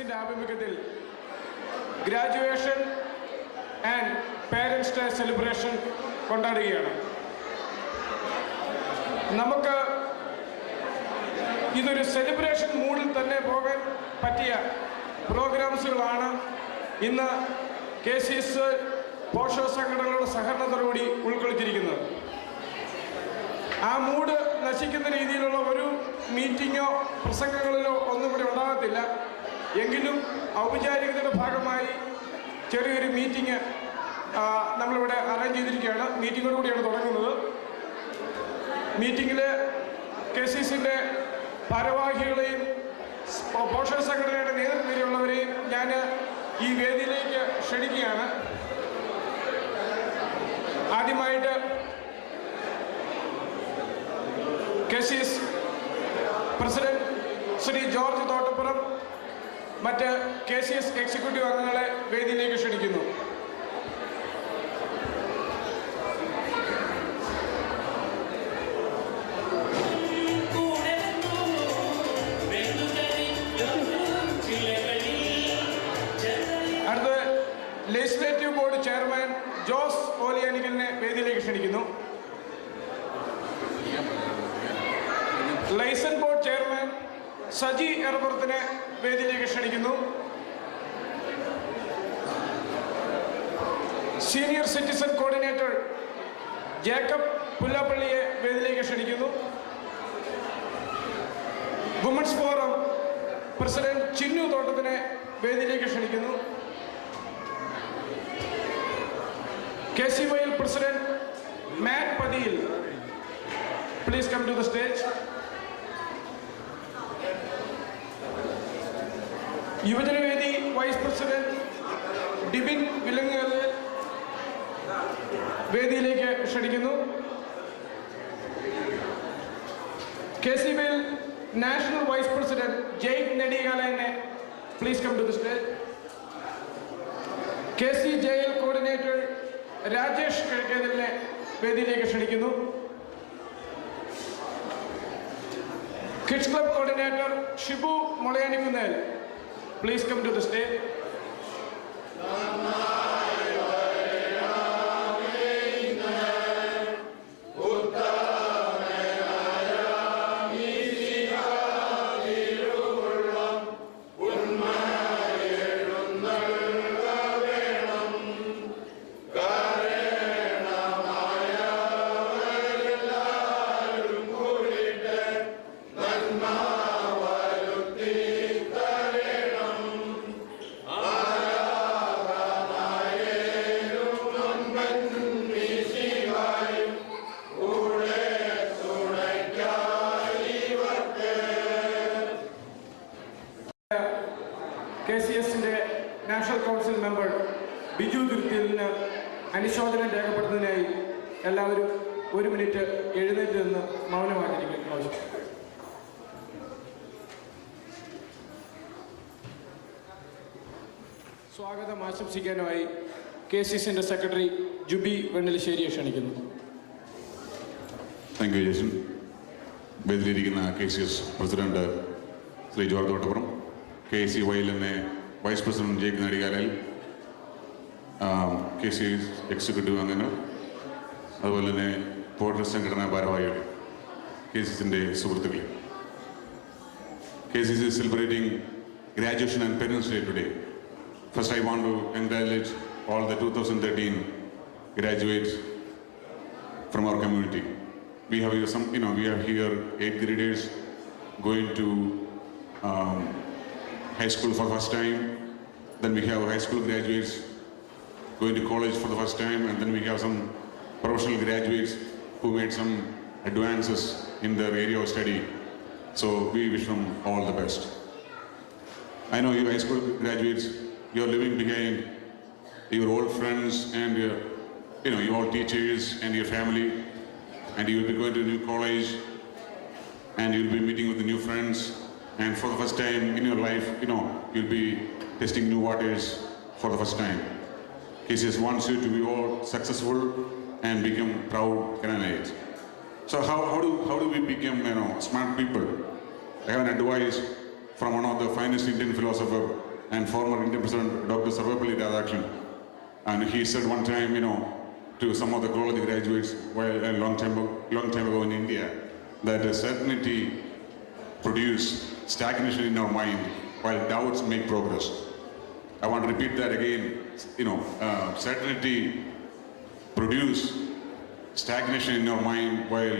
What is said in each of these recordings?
KCSന്റെ ആഭിമുഖ്യത്തിൽ graduation and parents day celebration കൊണ്ടാടുകയാണ്. നമുക്ക് ഇതൊരു സെലിബ്രേഷൻ മൂഡിൽ തന്നെ പോകാൻ പറ്റിയ പ്രോഗ്രാംസുകളാണ് ഇന്ന് KCS പോഷക സംഘടനകളുടെ സഹകരണത്തോടുകൂടി ഉൾക്കൊള്ളിച്ചിരിക്കുന്നത്. ആ മൂഡ് നശിക്കുന്ന രീതിയിലുള്ള ഒരു മീറ്റിങ്ങോ പ്രസംഗങ്ങളിലോ ഒന്നും ഇവിടെ ഉണ്ടാകത്തില്ല. എങ്കിലും ഔപചാരികതയുടെ ഭാഗമായി ചെറിയൊരു മീറ്റിംഗ് നമ്മളിവിടെ അറേഞ്ച് ചെയ്തിരിക്കുകയാണ്. മീറ്റിങ്ങോടുകൂടിയാണ് തുടങ്ങുന്നത്. മീറ്റിങ്ങിൽ KCSന്റെ ഭാരവാഹികളെയും പോഷക സംഘടനയുടെ നേതൃത്വത്തിലുള്ളവരെയും ഞാൻ ഈ വേദിയിലേക്ക് ക്ഷണിക്കുകയാണ്. ആദ്യമായിട്ട് KCS president Shri George Thottappuram മറ്റ് KCS എക്സിക്യൂട്ടീവ് അംഗങ്ങളെ വേദിയിലേക്ക് ക്ഷണിക്കുന്നു. അടുത്ത ലെജിസ്ലേറ്റീവ് ബോർഡ് ചെയർമാൻ ജോസ് ഓലിയാനിക്കലിനെ വേദിയിലേക്ക് ക്ഷണിക്കുന്നു. ലൈസൻസ് ബോർഡ് ചെയർമാൻ സജി എറപുറത്തിനെ വേദിയിലേക്ക് ക്ഷണിക്കുന്നു. സീനിയർ സിറ്റിസൺ കോർഡിനേറ്റർ ജേക്കബ് പുല്ലപ്പള്ളിയെ വേദിയിലേക്ക് ക്ഷണിക്കുന്നു. വുമൻസ് ഫോറം പ്രസിഡന്റ് ചിന്നു തോട്ടത്തിനെ വേദിയിലേക്ക് ക്ഷണിക്കുന്നു. KCYL president Matt Pathiyil, please come to the stage. യുവജനവേദി വൈസ് പ്രസിഡന്റ് ഡിബിൻ വിലങ്ങേല് വേദിയിലേക്ക് ക്ഷണിക്കുന്നു. KCYL national vice president Jake നെടികാലനെ please come to the stage. KCJL coordinator Rajesh കിഴക്കേതിലിനെ വേദിയിലേക്ക് ക്ഷണിക്കുന്നു. Kids club coordinator Shibu Molayanikkunnel please come to the stage. KCSന്റെ നാഷണൽ കൗൺസിൽ മെമ്പർ ബിജു തിരുത്തിലിന് അനുശോചനം രേഖപ്പെടുത്തുന്നതിനായി എല്ലാവരും ഒരു മിനിറ്റ് എഴുന്നേറ്റ് നിന്ന് മൗനമായിരിക്കും ആവശ്യം. സ്വാഗതം ആശംസിക്കാനുമായി KCSന്റെ സെക്രട്ടറി ജുബി വെണ്ണലിശ്ശേരിയെ ക്ഷണിക്കുന്നു. Thank you Jason. വേദിയിലിരിക്കുന്ന KCS president Shri George Thottappuram, KCYLന്റെ vice president Jake Nedikalal, KCS executive അംഗങ്ങൾ, അതുപോലെ തന്നെ പോഷക സംഘടനാ ഭാരവാഹികൾ, KCSന്റെ സുഹൃത്തുക്കൾ. KCS is celebrating graduation and parents day today. First, I want to congratulate all the 2013 graduates from our community. We have here some, we are here 8th graders going to high school for the first time. Then we have high school graduates going to college for the first time, and then we have some professional graduates who made some advances in their area of study. So we wish them all the best. I know you high school graduates, you are living behind your old friends and your old teachers and your family, and you will be going to a new college and you will be meeting with the new friends, and for the first time in your life, you'll be testing new waters for the first time. KCS wants you to be all successful and become proud Canadians. So how do we become smart people? I have an advice from one of the finest Indian philosophers, and former Indian President Dr. Sarvapalli Radhakrishnan. And he said one time, to some of the college graduates a long time ago in India, that certainty produces stagnation in our mind while doubts make progress. I want to repeat that again. Certainty produces stagnation in our mind while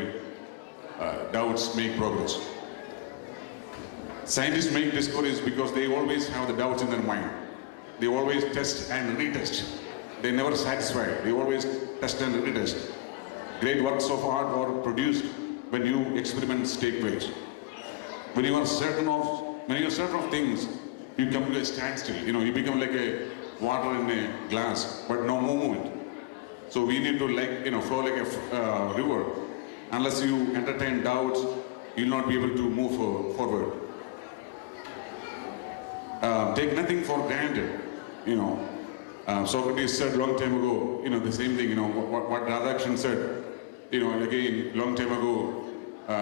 doubts make progress. Scientists make discoveries because they always have the doubts in their mind. They always test and retest. They never satisfy. They always test and retest. Great works of art are produced when new experiments take place. When you are certain of things, you come to a standstill. You become like a water in a glass, but no movement. So we need to flow like a river. Unless you entertain doubts, you'll not be able to move forward. Take nothing for granted. Socrates said long time ago, the same thing. What Radhakrishnan said, again long time ago.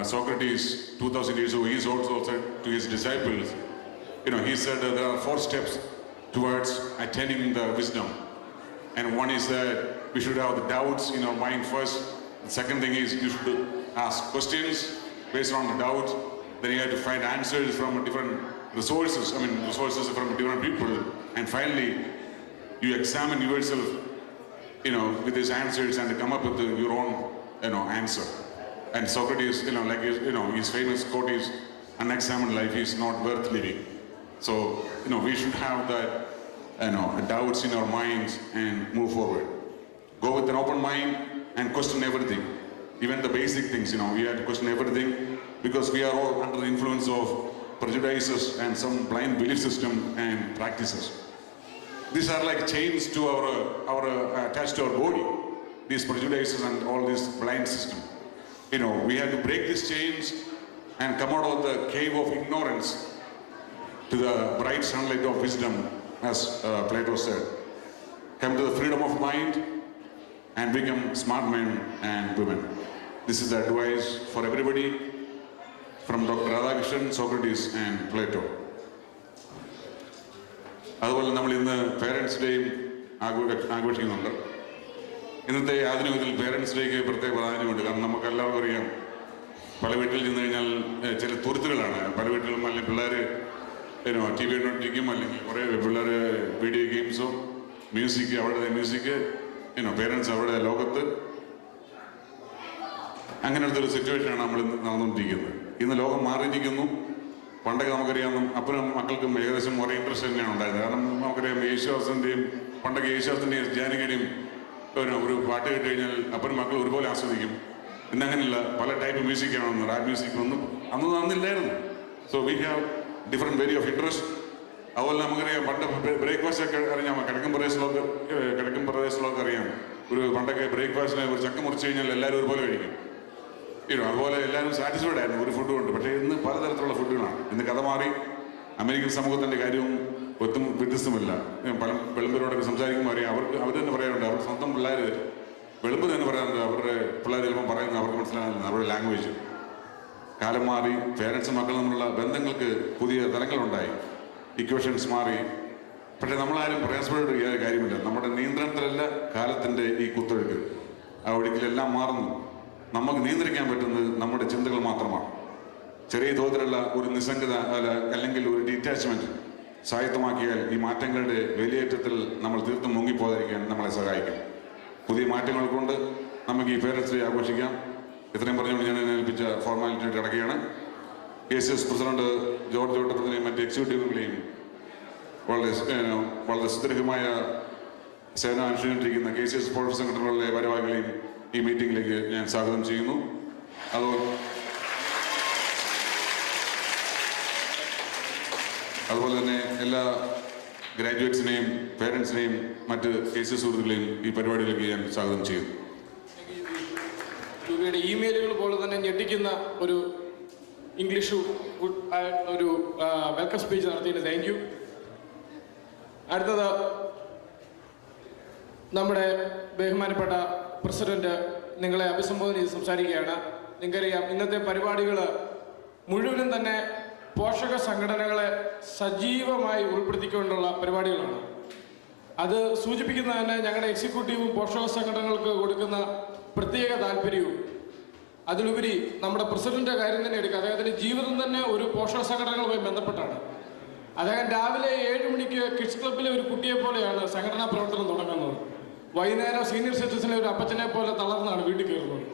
Socrates, 2,000 years ago, he also said to his disciples, he said there are 4 steps towards attaining the wisdom. And one is that we should have the doubts in our mind first. The second thing is you should ask questions based on the doubt. Then you have to find answers from different resources from different people. And finally, you examine yourself, with these answers and come up with your own, answer. And Socrates, his famous quote is, "Unexamined life is not worth living." So, we should have that, doubts in our minds and move forward. Go with an open mind and question everything. Even the basic things, we have to question everything because we are all under the influence of prejudices and some blind belief system and practices. These are like chains to our attached to our body. These prejudices and all this blind system. We have to break these chains and come out of the cave of ignorance to the bright sunlight of wisdom, as Plato said. Come to the freedom of mind and become smart men and women. This is the advice for everybody from Dr. Radhakrishnan, Socrates and Plato. അതുപോലെ നമ്മൾ ഇന്ന് parents ഡേയും ആഘോഷിക്കുന്നുണ്ട്. ഇന്നത്തെ ആധുനികത്തിൽ parents ഡേക്ക് പ്രത്യേക പ്രാധാന്യമുണ്ട്. കാരണം നമുക്ക് എല്ലാവർക്കും അറിയാം, പല വീട്ടിൽ ചെന്ന് കഴിഞ്ഞാൽ ചില തുരുത്തുകളാണ്. പല വീട്ടിലും അല്ലെങ്കിൽ പിള്ളേർ TV കണ്ടോണ്ടിരിക്കും, അല്ലെങ്കിൽ കുറേ പിള്ളേർ വീഡിയോ ഗെയിംസും മ്യൂസിക്, അവരുടെ മ്യൂസിക്, പേരൻസ് അവരുടെ ലോകത്ത്. അങ്ങനത്തെ ഒരു സിറ്റുവേഷനാണ് നമ്മൾ ഇന്ന് നടന്നുകൊണ്ടിരിക്കുന്നത്. ഇന്ന് ലോകം മാറിയിരിക്കുന്നു. പണ്ടൊക്കെ നമുക്കറിയാം, അപ്പനും മക്കൾക്കും ഏകദേശം കുറേ ഇൻട്രസ്റ്റ് തന്നെയാണ് ഉണ്ടായത്. കാരണം നമുക്കറിയാം, പണ്ടൊക്കെ യേശുദാസിൻ്റെയും ജാനകിയുടെയും ഒരു പാട്ട് കേട്ട് കഴിഞ്ഞാൽ അപ്പനും മക്കളും ഒരുപോലെ ആസ്വദിക്കും. ഇന്നങ്ങനെയല്ല, പല ടൈപ്പ് മ്യൂസിക്കാണ്, റാപ്പ് മ്യൂസിക് അന്നില്ലായിരുന്നു. So we have different very of interest. അതുപോലെ നമുക്കറിയാം, പണ്ട് ബ്രേക്ക്ഫാസ്റ്റ് ഒക്കെ അറിയാം, കിഴക്കൻ പ്രദേശങ്ങളൊക്കെ അറിയാം. പണ്ടൊക്കെ ബ്രേക്ക്ഫാസ്റ്റിന് ഒരു ചക്ക മുറിച്ച് കഴിഞ്ഞാൽ എല്ലാവരും ഒരുപോലെ കഴിക്കും. അതുപോലെ എല്ലാവരും സാറ്റിസ്ഫൈഡ് ആയിരുന്നു ഒരു ഫുഡ് കൊണ്ട്. പക്ഷേ ഇന്ന് പലതരത്തിലുള്ള ഫുഡുകളാണ്. ഇന്ന് കഥ മാറി. അമേരിക്കൻ സമൂഹത്തിൻ്റെ കാര്യവും ഒത്തും വ്യത്യസ്തമില്ല. പല വെളുമ്പരോടൊക്കെ സംസാരിക്കുമ്പോൾ അറിയാം, അവർ തന്നെ പറയാറുണ്ട്, അവർക്ക് സ്വന്തം പിള്ളേർ വെളുമ്പ് തന്നെ പറയാറുണ്ട്. അവരുടെ പിള്ളേർ ചിലപ്പോൾ പറയുന്നത് അവർക്ക് മനസ്സിലാകുന്നില്ല അവരുടെ ലാംഗ്വേജ്. കാലം മാറി. പേരൻസും മക്കളും തമ്മിലുള്ള ബന്ധങ്ങൾക്ക് പുതിയ തലങ്ങളുണ്ടായി. ഇക്വേഷൻസ് മാറി. പക്ഷേ നമ്മളാരും പ്രയാസപ്പെടേണ്ട കാര്യമില്ല. നമ്മുടെ നിയന്ത്രണത്തിലല്ല കാലത്തിൻ്റെ ഈ കുത്തൊഴുക്ക്. ആ ഒഴുക്കിലെല്ലാം മാറുന്നു. നമുക്ക് നിയന്ത്രിക്കാൻ പറ്റുന്നത് നമ്മുടെ ചിന്തകൾ മാത്രമാണ്. ചെറിയ തോതിലുള്ള ഒരു നിസ്സംഗത അല്ലെങ്കിൽ ഒരു ഡിറ്റാച്ച്മെൻറ്റ് സ്വായത്തമാക്കിയാൽ ഈ മാറ്റങ്ങളുടെ വേലിയേറ്റത്തിൽ നമ്മൾ തീർത്തും മുങ്ങിപ്പോകാതിരിക്കാൻ നമ്മളെ സഹായിക്കും. പുതിയ മാറ്റങ്ങൾ കൊണ്ട് നമുക്ക് ഈ പേരൻസ് ഡേ ആഘോഷിക്കാം. ഇത്രയും പറഞ്ഞുകൊണ്ട് ഞാൻ ഏൽപ്പിച്ച ഫോർമാലിറ്റി കിടക്കുകയാണ്. KCS പ്രസിഡന്റ് ജോർജ് ഓട്ടത്തിനെയും മറ്റ് എക്സിക്യൂട്ടീവുകളെയും വളരെ സുദീർഘമായ സേവനം അനുഷ്ഠിച്ചുകൊണ്ടിരിക്കുന്ന KCS സ്പോർട്സ് സംഘടനകളിലെ ഭാരവാഹികളെയും ഈ മീറ്റിംഗിലേക്ക് ഞാൻ സ്വാഗതം ചെയ്യുന്നു. അതുപോലെ തന്നെ എല്ലാ ഗ്രാജുവേറ്റ്സിനെയും പേരൻസിനെയും മറ്റ് KCS സുഹൃത്തുക്കളെയും ഈ പരിപാടിയിലേക്ക് ഞാൻ സ്വാഗതം ചെയ്യുന്നു. യുടെ ഇമെയിലുകൾ പോലെ തന്നെ ഞെട്ടിക്കുന്ന ഒരു ഇംഗ്ലീഷ് ഒരു വെൽക്കം സ്പീച്ച് നടത്തിയിട്ട് താങ്ക് യു. അടുത്തത് നമ്മുടെ ബഹുമാനപ്പെട്ട പ്രസിഡന്റ് നിങ്ങളെ അഭിസംബോധന ചെയ്ത് സംസാരിക്കുകയാണ്. നിങ്ങൾക്കറിയാം, ഇന്നത്തെ പരിപാടികൾ മുഴുവനും തന്നെ പോഷക സംഘടനകളെ സജീവമായി ഉൾപ്പെടുത്തിക്കൊണ്ടുള്ള പരിപാടികളാണ്. അത് സൂചിപ്പിക്കുന്ന തന്നെ ഞങ്ങളുടെ എക്സിക്യൂട്ടീവും പോഷക സംഘടനകൾക്ക് കൊടുക്കുന്ന പ്രത്യേക താല്പര്യവും, അതിലുപരി നമ്മുടെ പ്രസിഡന്റിന്റെ കാര്യം തന്നെ എടുക്കുക. അദ്ദേഹത്തിന്റെ ജീവിതം തന്നെ ഒരു പോഷക സംഘടനകളുമായി ബന്ധപ്പെട്ടാണ്. അദ്ദേഹം രാവിലെ 7 മണിക്ക് കിഡ്സ് ക്ലബ്ബിലെ ഒരു കുട്ടിയെ പോലെയാണ് സംഘടനാ പ്രവർത്തനം തുടങ്ങുന്നത്. വൈകുന്നേരം സീനിയർ സിറ്റിസനെ ഒരു അപ്പച്ചനെ പോലെ തളർന്നാണ് വീട്ടിൽ കയറുന്നത്.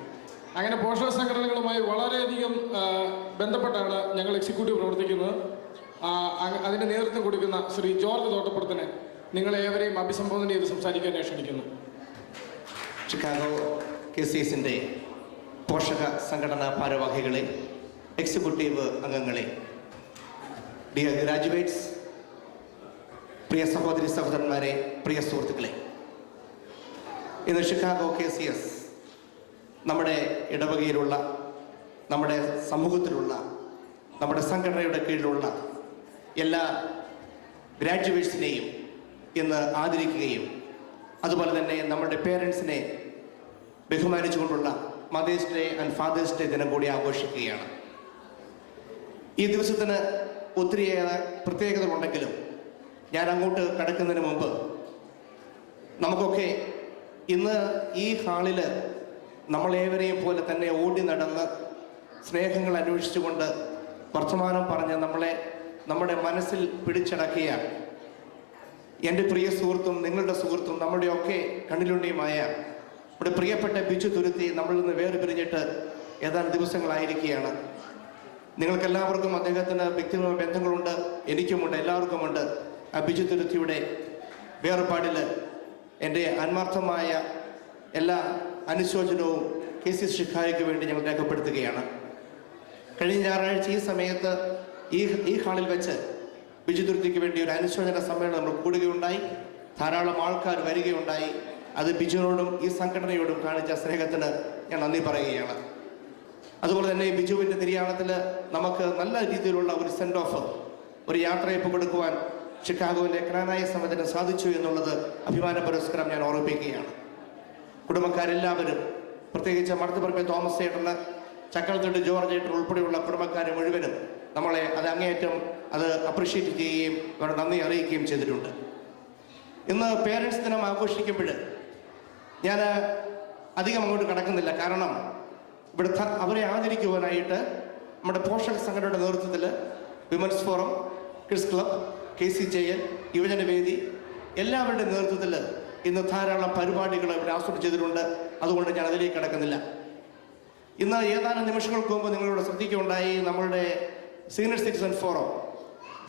അങ്ങനെ പോഷക സംഘടനകളുമായി വളരെയധികം ബന്ധപ്പെട്ടാണ് ഞങ്ങൾ എക്സിക്യൂട്ടീവ് പ്രവർത്തിക്കുന്നത്. അതിൻ്റെ നേതൃത്വം കൊടുക്കുന്ന ശ്രീ ജോർജ് തോട്ടപ്പുറത്തിനെ നിങ്ങളേവരെയും അഭിസംബോധന ചെയ്ത് സംസാരിക്കാൻ ക്ഷണിക്കുന്നു. ഷിക്കാഗോ KCSന്റെ പോഷക സംഘടനാ ഭാരവാഹികളെ, എക്സിക്യൂട്ടീവ് അംഗങ്ങളെ, ഡിയർ ഗ്രാജുവേറ്റ്സ്, പ്രിയ സഹോദരി സഹോദരന്മാരെ, പ്രിയ സുഹൃത്തുക്കളെ, ഇന്ന് ഷിക്കാഗോ KCS നമ്മുടെ ഇടവകയിലുള്ള, നമ്മുടെ സമൂഹത്തിലുള്ള, നമ്മുടെ സംഘടനയുടെ കീഴിലുള്ള എല്ലാ ഗ്രാജുവേറ്റ്സിനെയും ഇന്ന് ആദരിക്കുകയും അതുപോലെ തന്നെ നമ്മുടെ പേരൻസിനെ ബഹുമാനിച്ചുകൊണ്ടുള്ള mother's day and father's day ദിനം കൂടി ആഘോഷിക്കുകയാണ്. ഈ ദിവസത്തിന് ഒത്തിരിയേറെ പ്രത്യേകതകളുണ്ടെങ്കിലും ഞാൻ അങ്ങോട്ട് കടക്കുന്നതിന് മുമ്പ് നമുക്കൊക്കെ ഇന്ന് ഈ ഹാളിൽ നമ്മളേവരെയും പോലെ തന്നെ ഓടി നടന്ന് സ്നേഹങ്ങൾ അന്വേഷിച്ചുകൊണ്ട് വർത്തമാനം പറഞ്ഞ് നമ്മുടെ മനസ്സിൽ പിടിച്ചടക്കിയ എൻ്റെ പ്രിയ സുഹൃത്തും നിങ്ങളുടെ സുഹൃത്തും നമ്മുടെയൊക്കെ കണ്ണിലുണ്ണിയുമായ നമ്മുടെ പ്രിയപ്പെട്ട ബിജു തുരുത്തി നമ്മളിൽ നിന്ന് വേർപിരിഞ്ഞിട്ട് ഏതാനും ദിവസങ്ങളായിരിക്കുകയാണ്. നിങ്ങൾക്കെല്ലാവർക്കും അദ്ദേഹത്തിന് വ്യക്തിപരമായ ബന്ധങ്ങളുണ്ട്, എനിക്കുമുണ്ട്, എല്ലാവർക്കുമുണ്ട്. ആ ബിജു തുരുത്തിയുടെ വേർപാടിൽ എൻ്റെ ആത്മാർത്ഥമായ എല്ലാ അനുശോചനവും KCS ഷിക്കാഗോയ്ക്ക് വേണ്ടി ഞങ്ങൾ രേഖപ്പെടുത്തുകയാണ്. കഴിഞ്ഞ ഞായറാഴ്ച ഈ സമയത്ത് ഈ ഹാളിൽ വെച്ച് ബിജു തുരുത്തിക്ക് വേണ്ടി ഒരു അനുശോചന സമ്മേളനം നമ്മൾ കൂടുകയുണ്ടായി. ധാരാളം ആൾക്കാർ വരികയുണ്ടായി. അത് ബിജുവിനോടും ഈ സംഘടനയോടും കാണിച്ച സ്നേഹത്തിന് ഞാൻ നന്ദി പറയുകയാണ്. അതുപോലെ തന്നെ ബിജുവിൻ്റെ നിര്യാണത്തിൽ നമുക്ക് നല്ല രീതിയിലുള്ള ഒരു സെൻഡ് ഓഫ്, ഒരു യാത്രയപ്പ് കൊടുക്കുവാൻ ഷിക്കാഗോയിലെ ക്നാനായ സമയത്തിന് സാധിച്ചു എന്നുള്ളത് അഭിമാന പുരസ്കാരം ഞാൻ ഓർമ്മിപ്പിക്കുകയാണ്. കുടുംബക്കാരെല്ലാവരും, പ്രത്യേകിച്ച് മടത്തുപറമ്പെ തോമസ് ചേട്ടന്, ചക്കളത്തൊട്ട് ജോർജ് ചേട്ടൻ ഉൾപ്പെടെയുള്ള കുടുംബക്കാരെ മുഴുവനും നമ്മളെ അത് അങ്ങേയറ്റം അത് അപ്രിഷ്യേറ്റ് ചെയ്യുകയും അവരുടെ നന്ദി അറിയിക്കുകയും ചെയ്തിട്ടുണ്ട്. ഇന്ന് പേരൻസ് ദിനം ആഘോഷിക്കുമ്പോൾ ഞാൻ അധികം അങ്ങോട്ട് കടക്കുന്നില്ല. കാരണം ഇവിടുത്തെ അവരെ ആദരിക്കുവാനായിട്ട് നമ്മുടെ പോഷക സംഘടനയുടെ നേതൃത്വത്തിൽ women's forum, kids club, KCJL, യുവജനവേദി എല്ലാവരുടെ നേതൃത്വത്തിൽ ഇന്ന് ധാരാളം പരിപാടികൾ ഇവിടെ ആസൂത്രണം ചെയ്തിട്ടുണ്ട്. അതുകൊണ്ട് ഞാൻ അതിലേക്ക് കടക്കുന്നില്ല. ഇന്ന് ഏതാനും നിമിഷങ്ങൾക്ക് മുമ്പ് നിങ്ങളോട് ശ്രദ്ധിക്കുകയുണ്ടായി, നമ്മളുടെ senior citizen forum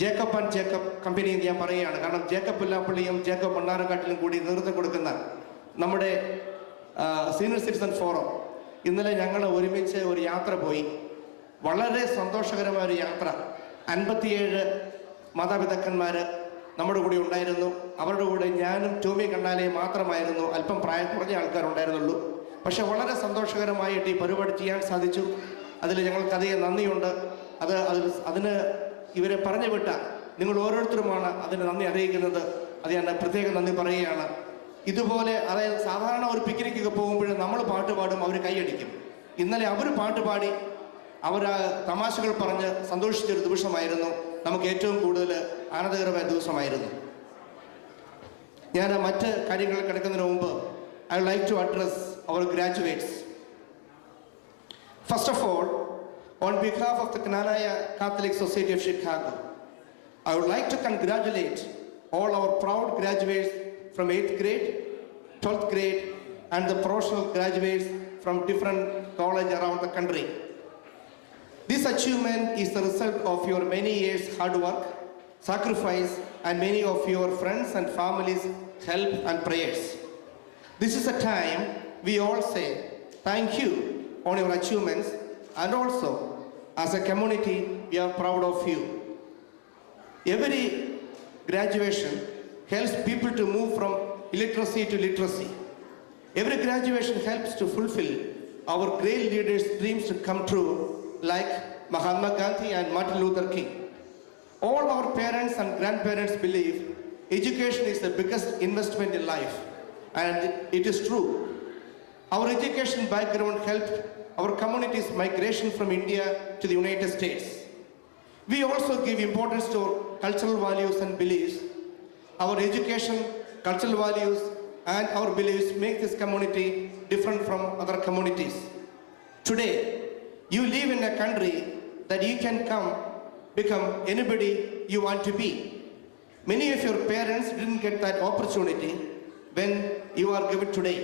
Jacob and Jacob company എന്ന് ഞാൻ പറയുകയാണ്. കാരണം ജേക്കബ് പുല്ലാപ്പള്ളിയും ജേക്കബ് മണ്ണാരക്കാട്ടിലും കൂടി നേതൃത്വം കൊടുക്കുന്ന നമ്മുടെ സീനിയർ സിറ്റിസൺ ഫോറം ഇന്നലെ ഞങ്ങൾ ഒരുമിച്ച് ഒരു യാത്ര പോയി. വളരെ സന്തോഷകരമായ ഒരു യാത്ര. 57 മാതാപിതാക്കന്മാർ നമ്മുടെ കൂടെ ഉണ്ടായിരുന്നു. അവരുടെ കൂടെ ഞാനും ടോമി കണ്ണാലയും മാത്രമായിരുന്നു. അല്പം പ്രായം കുറഞ്ഞ ആൾക്കാരുണ്ടായിരുന്നുള്ളൂ. പക്ഷെ വളരെ സന്തോഷകരമായിട്ട് ഈ പരിപാടി ചെയ്യാൻ സാധിച്ചു. അതിൽ ഞങ്ങൾക്കധികം നന്ദിയുണ്ട്. അതിന് ഇവരെ പറഞ്ഞു വിട്ട നിങ്ങൾ ഓരോരുത്തരുമാണ് അതിന് നന്ദി അറിയിക്കുന്നത്. അത് ഞാൻ പ്രത്യേകം നന്ദി പറയുകയാണ്. ഇതുപോലെ അതായത് സാധാരണ ഒരു പിക്നിക്കൊക്കെ പോകുമ്പോൾ നമ്മൾ പാട്ട് പാടും, അവർ കൈയടിക്കും. ഇന്നലെ അവർ പാട്ട് പാടി, അവർ തമാശകൾ പറഞ്ഞ് സന്തോഷിച്ചൊരു ദിവസമായിരുന്നു. നമുക്ക് ഏറ്റവും കൂടുതൽ ആനന്ദകരമായ ദിവസമായിരുന്നു. ഞാൻ മറ്റ് കാര്യങ്ങൾ കിടക്കുന്നതിന് മുമ്പ് I would like to address our graduates. First of all, on behalf of the Knanaya Catholic Society of Chicago, I would like to congratulate all our proud graduates from 8th grade, 12th grade, and the professional graduates from different colleges around the country. This achievement is the result of your many years' hard work, sacrifice, and many of your friends and families' help and prayers. This is a time we all say thank you on your achievements, and also as a community we are proud of you. Every graduation helps people to move from illiteracy to literacy. Every graduation helps to fulfill our great leaders' dreams to come true, like Mahatma Gandhi and Martin Luther King. All our parents and grandparents believe education is the biggest investment in life, and it is true. Our education background helped our community's migration from India to the United States. We also give importance to cultural values and beliefs. Our education, cultural values, and our beliefs make this community different from other communities. Today, you live in a country that you can become anybody you want to be. Many of your parents didn't get that opportunity when you are given today.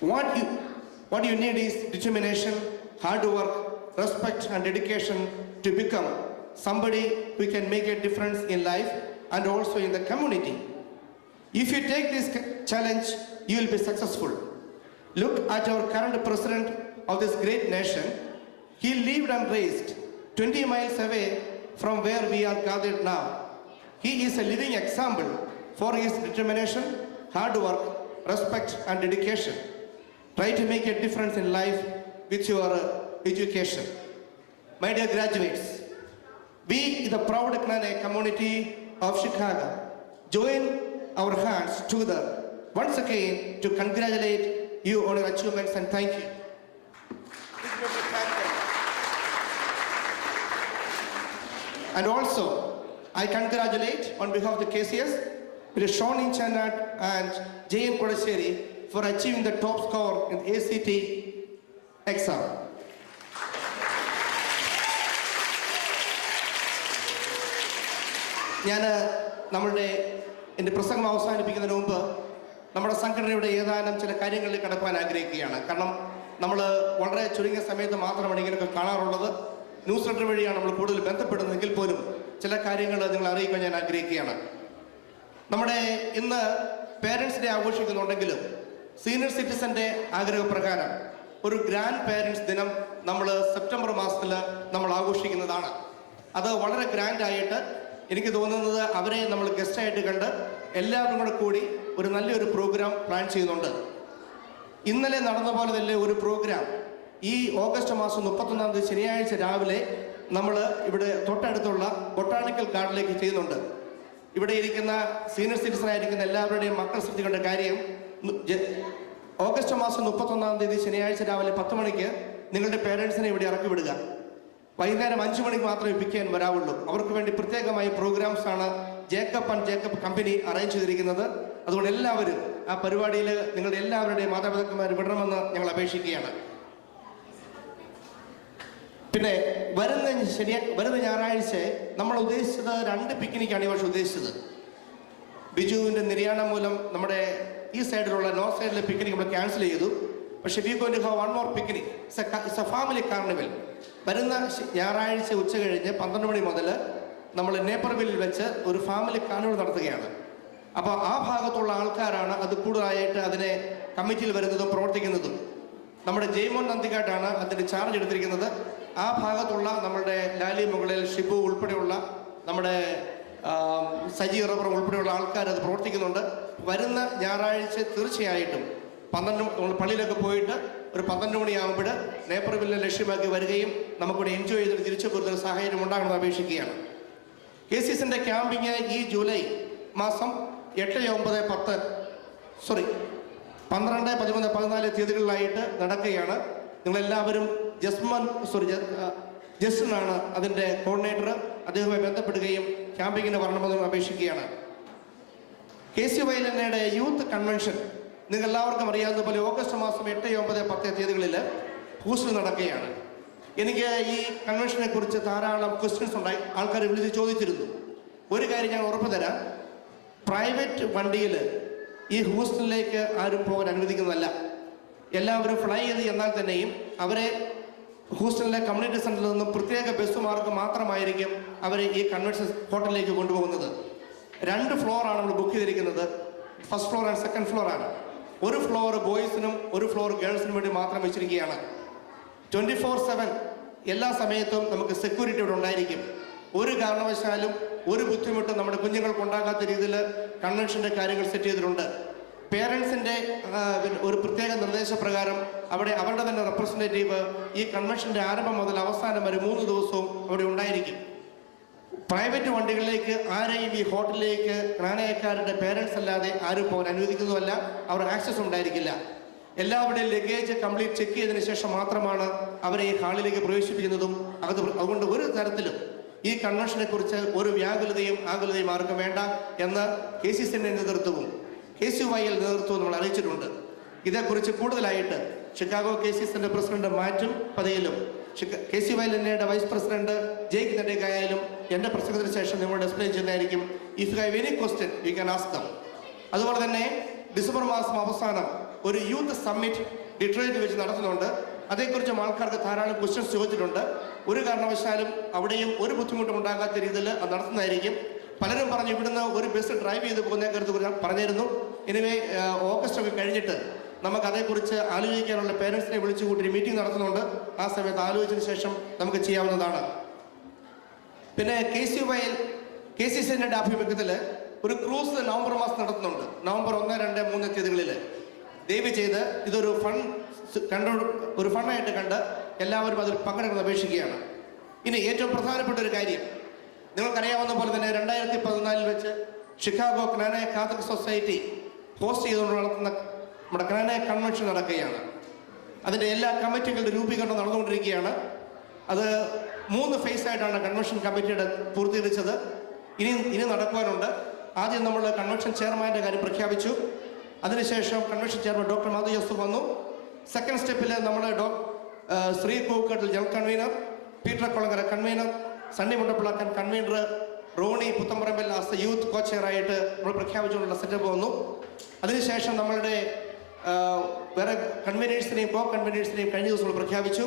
What you need is determination, hard work, respect, and dedication to become somebody who can make a difference in life and also in the community. If you take this challenge, you will be successful. Look at our current president of this great nation. He lived and raised 20 miles away from where we are gathered now. He is a living example for his determination, hard work, respect, and dedication. Try to make a difference in life with your education. My dear graduates, we, the proud Knane community of Chicago, join our hands together once again to congratulate you on your achievements and thank you. And also, I congratulate on behalf of the KCS, with Sean Inchanat and J.N. Kodasheri for achieving the top score in the ACT exam. എൻ്റെ പ്രസംഗം അവസാനിപ്പിക്കുന്നതിന് മുമ്പ് നമ്മുടെ സംഘടനയുടെ ഏതാനും ചില കാര്യങ്ങളിൽ കടക്കാൻ ആഗ്രഹിക്കുകയാണ്. കാരണം നമ്മൾ വളരെ ചുരുങ്ങിയ സമയത്ത് മാത്രമാണ് ഇങ്ങനെയൊക്കെ കാണാറുള്ളത്. ന്യൂസ് ലെറ്റർ വഴിയാണ് നമ്മൾ കൂടുതൽ ബന്ധപ്പെടുന്നതെങ്കിൽ പോലും ചില കാര്യങ്ങൾ നിങ്ങൾ അറിയിക്കാൻ ഞാൻ ആഗ്രഹിക്കുകയാണ്. നമ്മുടെ ഇന്ന് പേരൻസ് ഡേ ആഘോഷിക്കുന്നുണ്ടെങ്കിലും സീനിയർ സിറ്റിസന്റെ ആഗ്രഹപ്രകാരം ഒരു ഗ്രാൻഡ് പേരൻസ് ദിനം നമ്മൾ സെപ്റ്റംബർ മാസത്തിൽ നമ്മൾ ആഘോഷിക്കുന്നതാണ്. അത് വളരെ ഗ്രാൻഡായിട്ട് എനിക്ക് തോന്നുന്നത് അവരെ നമ്മൾ ഗസ്റ്റായിട്ട് കണ്ട് എല്ലാവരും കൂടെ കൂടി ഒരു നല്ലൊരു പ്രോഗ്രാം പ്ലാൻ ചെയ്യുന്നുണ്ട്. ഇന്നലെ നടന്ന പോലെ തന്നെ ഒരു പ്രോഗ്രാം ഈ ഓഗസ്റ്റ് മാസം 31-ാം തീയതി ശനിയാഴ്ച രാവിലെ നമ്മൾ ഇവിടെ തൊട്ടടുത്തുള്ള ബൊട്ടാണിക്കൽ ഗാർഡനിലേക്ക് ചെയ്യുന്നുണ്ട്. ഇവിടെ ഇരിക്കുന്ന സീനിയർ സിറ്റിസൺ ആയിരിക്കുന്ന എല്ലാവരുടെയും മക്കൾ ശ്രദ്ധിക്കേണ്ട കാര്യം, ഓഗസ്റ്റ് മാസം 31-ാം തീയതി ശനിയാഴ്ച രാവിലെ 10 മണിക്ക് നിങ്ങളുടെ പേരൻസിനെ ഇവിടെ ഇറക്കി വിടുക. വൈകുന്നേരം 5 മണിക്ക് മാത്രമേ പിക്ക് ചെയ്യാൻ വരാവുള്ളൂ. അവർക്ക് വേണ്ടി പ്രത്യേകമായി പ്രോഗ്രാംസ് ആണ് Jacob and Jacob company arrange ചെയ്തിരിക്കുന്നത്. അതുകൊണ്ട് എല്ലാവരും ആ പരിപാടിയിൽ നിങ്ങളുടെ എല്ലാവരുടെയും മാതാപിതാക്കന്മാർ വിടണമെന്ന് ഞങ്ങൾ അപേക്ഷിക്കുകയാണ്. പിന്നെ വരുന്ന ഞായറാഴ്ച നമ്മൾ ഉദ്ദേശിച്ചത് 2 പിക്നിക്കാണ് ഈ വർഷം ഉദ്ദേശിച്ചത്. ബിജുവിൻ്റെ നിര്യാണം മൂലം നമ്മുടെ ഈ സൈഡിലുള്ള നോർത്ത് സൈഡിലെ പിക്നിക് നമ്മൾ ക്യാൻസൽ ചെയ്തു. പക്ഷേ we going to have one more picnic. It's a family carnival. വരുന്ന ഞായറാഴ്ച ഉച്ച കഴിഞ്ഞ് 12 മണി മുതൽ നമ്മൾ നേപ്പർവില്ലിൽ വെച്ച് ഒരു ഫാമിലി കാർണിവൽ നടത്തുകയാണ്. അപ്പോൾ ആ ഭാഗത്തുള്ള ആൾക്കാരാണ് അത് കൂടുതലായിട്ട് അതിനെ കമ്മിറ്റിയിൽ വരുന്നതും പ്രവർത്തിക്കുന്നതും. നമ്മുടെ ജയ്മോൻ നന്ദിക്കാട്ടാണ് അതിൻ്റെ ചാർജ് എടുത്തിരിക്കുന്നത്. ആ ഭാഗത്തുള്ള നമ്മളുടെ ലാലി മുകളിൽ ഷിബു ഉൾപ്പെടെയുള്ള നമ്മുടെ സജി റബ്ബർ ഉൾപ്പെടെയുള്ള ആൾക്കാർ അത് പ്രവർത്തിക്കുന്നുണ്ട്. വരുന്ന ഞായറാഴ്ച തീർച്ചയായിട്ടും 12 നമ്മൾ പള്ളിയിലൊക്കെ പോയിട്ട് ഒരു 12 മണിയാകുമ്പോൾ നേപ്പർവില്ലിനെ ലക്ഷ്യമാക്കി വരികയും നമുക്കിവിടെ എൻജോയ് ചെയ്തിട്ട് തിരിച്ചു പോരുന്ന സാഹചര്യം ഉണ്ടാകണമെന്ന് അപേക്ഷിക്കുകയാണ്. KCSന്റെ ക്യാമ്പിങ് ഈ ജൂലൈ മാസം 8, 9, 10 12, 13, 14 തീയതികളിലായിട്ട് നടക്കുകയാണ്. നിങ്ങളെല്ലാവരും ജസ്റ്റിനാണ് അതിൻ്റെ കോർഡിനേറ്റർ. അദ്ദേഹവുമായി ബന്ധപ്പെടുകയും ക്യാമ്പിങ്ങിന് വരണമെന്ന് അപേക്ഷിക്കുകയാണ്. KCYLNയുടെ യൂത്ത് കൺവെൻഷൻ നിങ്ങൾക്കെല്ലാവർക്കും അറിയാവുന്ന പോലെ ഓഗസ്റ്റ് മാസം 8, 9, 10 തീയതികളിൽ ഹൂസ്റ്റണിൽ നടക്കുകയാണ്. എനിക്ക് ഈ കൺവെൻഷനെ കുറിച്ച് ധാരാളം ക്വസ്റ്റ്യൻസ് ഉണ്ടായി. ആൾക്കാർ വിളിച്ച് ചോദിച്ചിരുന്നു. ഒരു കാര്യം ഞാൻ ഉറപ്പ് തരാം, പ്രൈവറ്റ് വണ്ടിയിൽ ഈ ഹൂസ്റ്റണിലേക്ക് ആരും പോകാൻ അനുവദിക്കുന്നതല്ല. എല്ലാവരും ഫ്ലൈ ചെയ്ത് എന്നാൽ തന്നെയും അവരെ ഹൂസ്റ്റണിലെ കമ്മ്യൂണിറ്റി സെൻ്ററിൽ നിന്നും പ്രത്യേക ബസ് മാർഗം മാത്രമായിരിക്കും അവരെ ഈ കൺവെൻഷൻ ഹോട്ടലിലേക്ക് കൊണ്ടുപോകുന്നത്. 2 ഫ്ലോറാണ് നമ്മൾ ബുക്ക് ചെയ്തിരിക്കുന്നത്. First floor and second floor ആണ്. ഒരു ഫ്ലോർ ബോയ്സിനും ഒരു ഫ്ലോർ ഗേൾസിനും വേണ്ടി മാത്രം വെച്ചിരിക്കുകയാണ്. 24/7 എല്ലാ സമയത്തും നമുക്ക് സെക്യൂരിറ്റി ഇവിടെ ഉണ്ടായിരിക്കും. ഒരു കാരണവശാലും ഒരു ബുദ്ധിമുട്ടും നമ്മുടെ കുഞ്ഞുങ്ങൾക്ക് ഉണ്ടാകാത്ത രീതിയിൽ കൺവെൻഷൻ്റെ കാര്യങ്ങൾ സെറ്റ് ചെയ്തിട്ടുണ്ട്. പേരൻസിൻ്റെ ഒരു പ്രത്യേക നിർദ്ദേശപ്രകാരം അവിടെ അവരുടെ തന്നെ റെപ്രസെൻറ്റേറ്റീവ് ഈ കൺവെൻഷൻ്റെ ആരംഭം മുതൽ അവസാനം വരെ 3 ദിവസവും അവിടെ ഉണ്ടായിരിക്കും. പ്രൈവറ്റ് വണ്ടികളിലേക്ക് ആരെയും ഈ ഹോട്ടലിലേക്ക് ജ്ഞാനയക്കാരുടെ പേരൻസ് അല്ലാതെ ആരും പോകാൻ അനുവദിക്കുന്നതുമല്ല. അവർ ആക്സസ് ഉണ്ടായിരിക്കില്ല. എല്ലാവരുടെയും ലഗേജ് കംപ്ലീറ്റ് ചെക്ക് ചെയ്തതിനു ശേഷം മാത്രമാണ് അവരെ ഈ ഹാളിലേക്ക് പ്രവേശിപ്പിക്കുന്നതും. അതുകൊണ്ട് ഒരു തരത്തിലും ഈ കൺവെൻഷനെ കുറിച്ച് ഒരു ആകുലതയും ആർക്കും വേണ്ട എന്ന് KCSന്റെ നേതൃത്വവും KCYL നേതൃത്വവും നമ്മൾ അറിയിച്ചിട്ടുണ്ട്. ഇതേക്കുറിച്ച് കൂടുതലായിട്ട് ഷിക്കാഗോ KCSന്റെ പ്രസിഡന്റ് മാറ്റും പതയിലും KCYLന്റെ വൈസ് പ്രസിഡന്റ് ജേക്ക് നെഡേക്കായാലും എൻ്റെ പ്രസംഗത്തിന് ശേഷം നിങ്ങളോട് എക്സ്പ്ലെയിൻ ചെയ്യുന്നതായിരിക്കും. If you have any question you can ask them. അതുപോലെ തന്നെ ഡിസംബർ മാസം അവസാനം ഒരു യൂത്ത് സമ്മിറ്റ് ഡിട്രോയിറ്റ് വെച്ച് നടത്തുന്നുണ്ട്. അതേക്കുറിച്ചും ആൾക്കാർക്ക് ധാരാളം ക്വസ്റ്റ്യൻസ് ചോദിച്ചിട്ടുണ്ട്. ഒരു കാരണവശാലും അവിടെയും ഒരു ബുദ്ധിമുട്ടും ഉണ്ടാകാത്ത രീതിയിൽ അത് നടത്തുന്നതായിരിക്കും. പലരും പറഞ്ഞു ഇവിടുന്ന് ഒരു ബസ് ഡ്രൈവ് ചെയ്ത് പോകുന്ന കാര്യത്തെ പറഞ്ഞിരുന്നു. ഇനിവേ ഓഗസ്റ്റ് ഒക്കെ കഴിഞ്ഞിട്ട് നമുക്ക് അതേക്കുറിച്ച് ആലോചിക്കാനുള്ള പേരൻസിനെ വിളിച്ചു കൂട്ടി മീറ്റിംഗ് നടത്തുന്നുണ്ട്. ആ സമയത്ത് ആലോചിച്ചതിന് ശേഷം നമുക്ക് ചെയ്യാവുന്നതാണ്. പിന്നെ KCSന്റെ ആഭിമുഖ്യത്തിൽ ഒരു ക്രൂസ് നവംബർ മാസം നടത്തുന്നുണ്ട്. നവംബർ 1, 2, 3 തീയതികളിൽ ദയവ് ചെയ്ത് ഇതൊരു ഫണ്ണായിട്ട് കണ്ട് എല്ലാവരും അതിൽ പങ്കെടുക്കാൻ അപേക്ഷിക്കുകയാണ്. ഇനി ഏറ്റവും പ്രധാനപ്പെട്ട ഒരു കാര്യം, നിങ്ങൾക്കറിയാവുന്ന പോലെ തന്നെ 2014 വെച്ച് Chicago Knanaya Catholic society host ചെയ്തുകൊണ്ട് നടത്തുന്ന നമ്മുടെ ക്നാനായ കൺവെൻഷൻ നടക്കുകയാണ്. അതിൻ്റെ എല്ലാ കമ്മിറ്റികളുടെ രൂപീകരണം നടന്നുകൊണ്ടിരിക്കുകയാണ്. അത് 3 ഫേസായിട്ടാണ് കൺവെൻഷൻ കമ്മിറ്റിയുടെ പൂർത്തീകരിച്ചത്. ഇനി നടക്കുവാനുണ്ട്. ആദ്യം നമ്മൾ കൺവെൻഷൻ ചെയർമാൻ്റെ കാര്യം പ്രഖ്യാപിച്ചു. അതിനുശേഷം convention chairman doctor Madhu Joseph വന്നു. സെക്കൻഡ് സ്റ്റെപ്പിൽ നമ്മൾ Shri Kookkattil general convener, Peter Kolankara convener, Sunny Mundappilakkan convener, Ronnie Puthamparambil as a youth co ചെയറായിട്ട് നമ്മൾ പ്രഖ്യാപിച്ചുകൊണ്ടുള്ള സെറ്റപ്പ് വന്നു. അതിനുശേഷം നമ്മളുടെ വേറെ കൺവീനേഴ്സിനെയും കോ കൺവീനേഴ്സിനെയും കഴിഞ്ഞ ദിവസം പ്രഖ്യാപിച്ചു.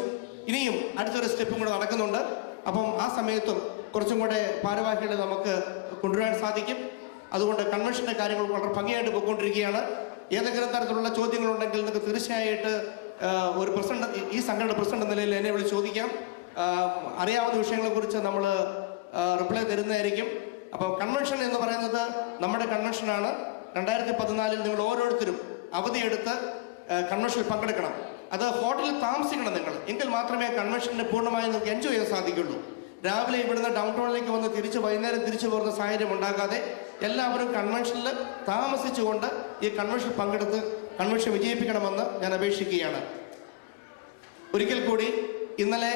ഇനിയും അടുത്തൊരു സ്റ്റെപ്പും കൂടെ നടക്കുന്നുണ്ട്. അപ്പം ആ സമയത്തും കുറച്ചും കൂടെ ഭാരവാഹികളെ നമുക്ക് കൊണ്ടുവരാൻ സാധിക്കും. അതുകൊണ്ട് കൺവെൻഷൻ്റെ കാര്യങ്ങൾ വളരെ ഭംഗിയായിട്ട് പോയിക്കൊണ്ടിരിക്കുകയാണ്. ഏതെങ്കിലും തരത്തിലുള്ള ചോദ്യങ്ങളുണ്ടെങ്കിൽ നിങ്ങൾക്ക് തീർച്ചയായിട്ട് ഒരു പ്രസിഡന്റ്, ഈ സംഘടന പ്രസിഡന്റ് എന്ന നിലയിൽ എന്നെ വിളിച്ച് ചോദിക്കാം. അറിയാവുന്ന വിഷയങ്ങളെക്കുറിച്ച് നമ്മൾ റിപ്ലൈ തരുന്നതായിരിക്കും. അപ്പോൾ കൺവെൻഷൻ എന്ന് പറയുന്നത് നമ്മുടെ കൺവെൻഷനാണ്. 2014 നിങ്ങൾ ഓരോരുത്തരും അവധിയെടുത്ത് കൺവെൻഷനിൽ പങ്കെടുക്കണം. അത് ഹോട്ടലിൽ താമസിക്കണം നിങ്ങൾ, എങ്കിൽ മാത്രമേ കൺവെൻഷനെ പൂർണ്ണമായി നിങ്ങൾക്ക് എൻജോയ് ചെയ്യാൻ സാധിക്കുള്ളൂ. രാവിലെ ഇവിടുന്ന് ഡൗൺ ടൗണിലേക്ക് വന്ന് വൈകുന്നേരം തിരിച്ചു പോകുന്ന സാഹചര്യം ഉണ്ടാകാതെ എല്ലാവരും കൺവെൻഷനിൽ താമസിച്ചുകൊണ്ട് ഈ കൺവെൻഷൻ പങ്കെടുത്ത് കൺവെൻഷൻ വിജയിപ്പിക്കണമെന്ന് ഞാൻ അപേക്ഷിക്കുകയാണ്. ഒരിക്കൽ കൂടി ഇന്നലെ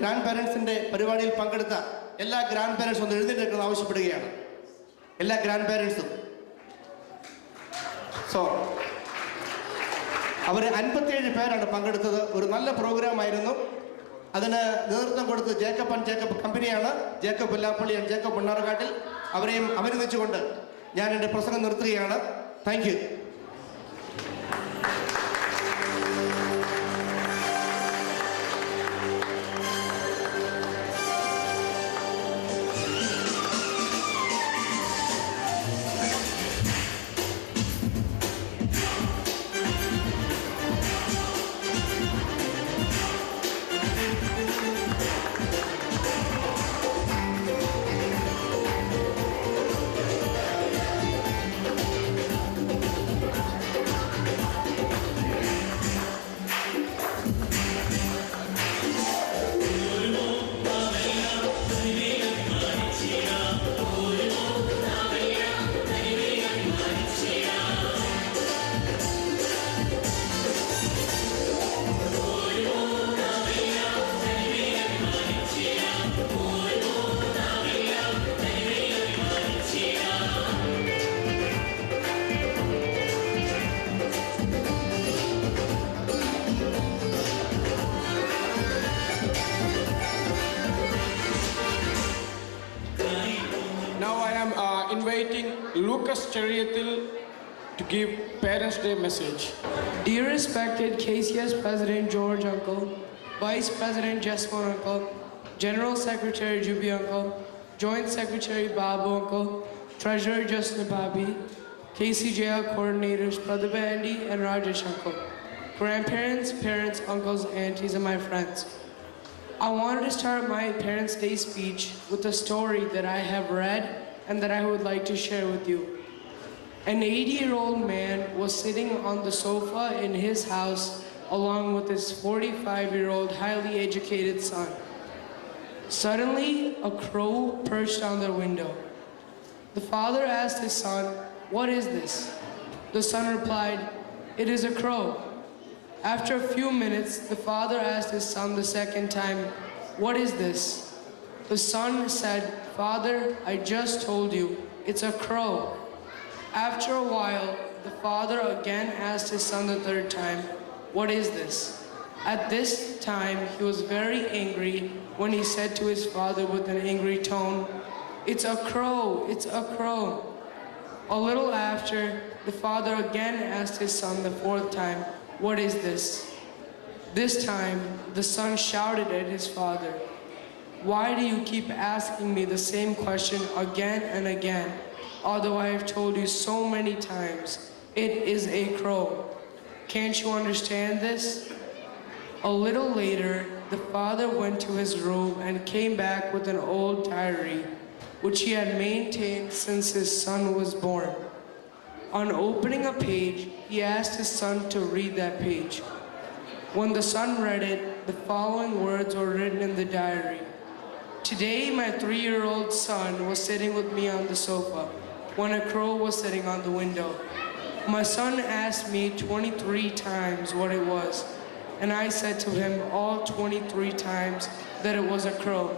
ഗ്രാൻഡ് പാരൻസിൻ്റെ പരിപാടിയിൽ പങ്കെടുത്ത എല്ലാ ഗ്രാൻഡ് പാരൻസും ഒന്ന് എഴുന്നേൽക്കണമെന്ന് ആവശ്യപ്പെടുകയാണ്. എല്ലാ ഗ്രാൻഡ് പാരൻസും. അവർ 57 പേരാണ് പങ്കെടുത്തത്. ഒരു നല്ല പ്രോഗ്രാം ആയിരുന്നു. അതിന് നേതൃത്വം കൊടുത്ത് ജേക്കബ് കമ്പനിയാണ്. Jacob Pullappally, Jacob Mannarkattil. അവരെയും അഭിനന്ദിച്ചുകൊണ്ട് ഞാൻ എൻ്റെ പ്രസംഗം നിർത്തുകയാണ്. Thank you. Inviting Lucas Chariatil to give Parents' Day message. Dear respected KCS President George Uncle, Vice President Jesmone Uncle, General Secretary Juby Uncle, Joint Secretary Babu Uncle, Treasurer Justin Babi, KCJL coordinators Pradibha Andy and Rajesh Uncle, grandparents, parents, uncles, aunties, and my friends. I wanted to start my Parents' Day speech with a story that I have read and that I would like to share with you. An 80-year-old man was sitting on the sofa in his house along with his 45-year-old highly educated son. Suddenly, a crow perched on their window. The father asked his son, "What is this?" The son replied, It is a crow. After a few minutes, the father asked his son the second time, "What is this?" The son said, "Father, I just told you, it's a crow." After a while, the father again asked his son the third time, "What is this?" At this time, he was very angry when he said to his father with an angry tone, "It's a crow, it's a crow." A little after, the father again asked his son the fourth time, "What is this?" This time, the son shouted at his father, "Why do you keep asking me the same question again and again, although I have told you so many times, it is a crow? Can't you understand this?" A little later, the father went to his room and came back with an old diary, which he had maintained since his son was born. On opening a page, he asked his son to read that page. When the son read it, the following words were written in the diary. "Today, my 3-year-old son was sitting with me on the sofa when a crow was sitting on the window. My son asked me 23 times what it was, and I said to him all 23 times that it was a crow.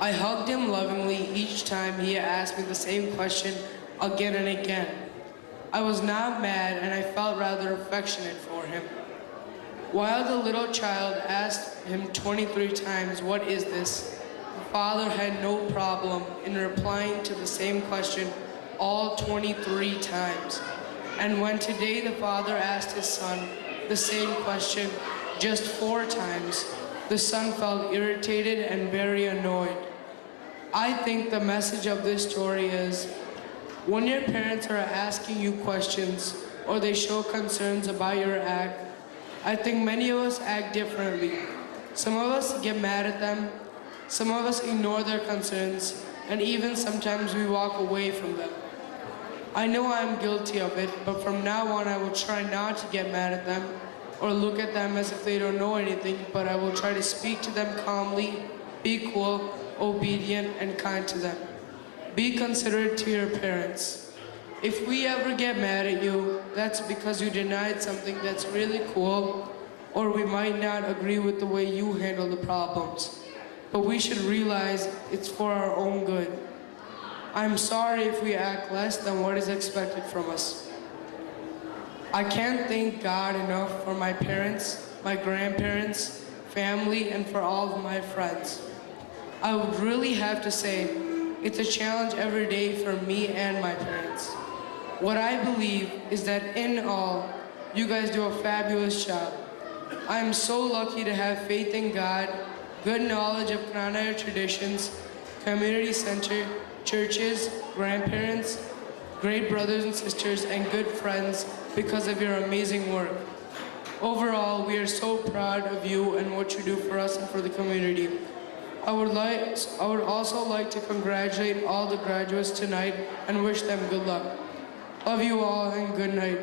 I hugged him lovingly each time he asked me the same question again and again. I was not mad, and I felt rather affectionate for him. While the little child asked him 23 times, "What is this?" the father had no problem in replying to the same question all 23 times. And when today the father asked his son the same question just 4 times, the son felt irritated and very annoyed. I think the message of this story is, when your parents are asking you questions or they show concerns about your act, I think many of us act differently. Some of us get mad at them, some of us ignore their concerns, and even sometimes we walk away from them. I know I'm guilty of it, but from now on I will try not to get mad at them or look at them as if they don't know anything, but I will try to speak to them calmly, be cool, obedient, and kind to them. Be considerate to your parents. If we ever get mad at you, that's because you denied something that's really cool, or we might not agree with the way you handle the problems. But we should realize it's for our own good. I'm sorry if we act less than what is expected from us. I can't thank God enough for my parents, my grandparents, family, and for all of my friends. I would really have to say, it's a challenge every day for me and my parents. What I believe is that in all, you guys do a fabulous job. I am so lucky to have faith in God, good knowledge of Kannada traditions, community center, churches, grandparents, great brothers and sisters, and good friends because of your amazing work. Overall, we are so proud of you and what you do for us and for the community. I would also like to congratulate all the graduates tonight and wish them good luck. Love you all and good night.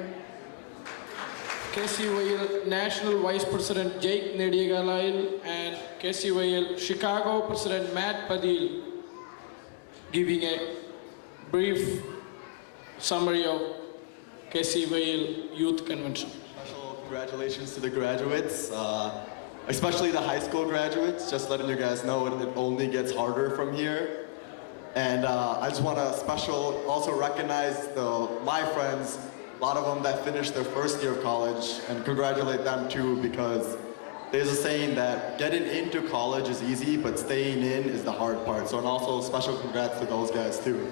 KCYL National Vice President Jake Nediagalayil and KCYL Chicago President Matt Padil giving a brief summary of KCYL Youth Convention. Special congratulations to the graduates, especially the high school graduates. Just letting you guys know it only gets harder from here. And I just want to also recognize my friends, a lot of them that finished their first year of college, and congratulate them too, because there's a saying that getting into college is easy, but staying in is the hard part. So, and also special congrats to those guys too.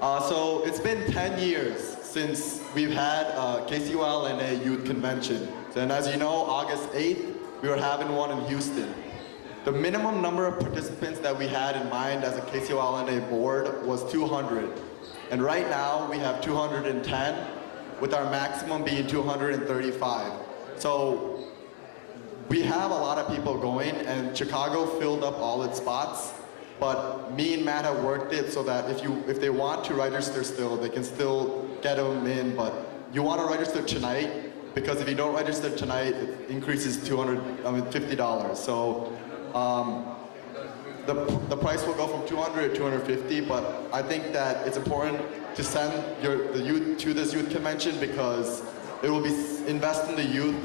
So it's been 10 years since we've had KCYLNA Youth Convention. And as you know, August 8th, we were having one in Houston. The minimum number of participants that we had in mind as a KCYLNA board was 200. And right now, we have 210, with our maximum being 235. So we have a lot of people going, and Chicago filled up all its spots. But me and Matt have worked it so that if they want to register still, they can still get them in. But you want to register tonight, because if you don't register tonight, it increases $50. So the price will go from 200 to 250. But I think that it's important to send the youth to this youth convention, because it will be invest in the youth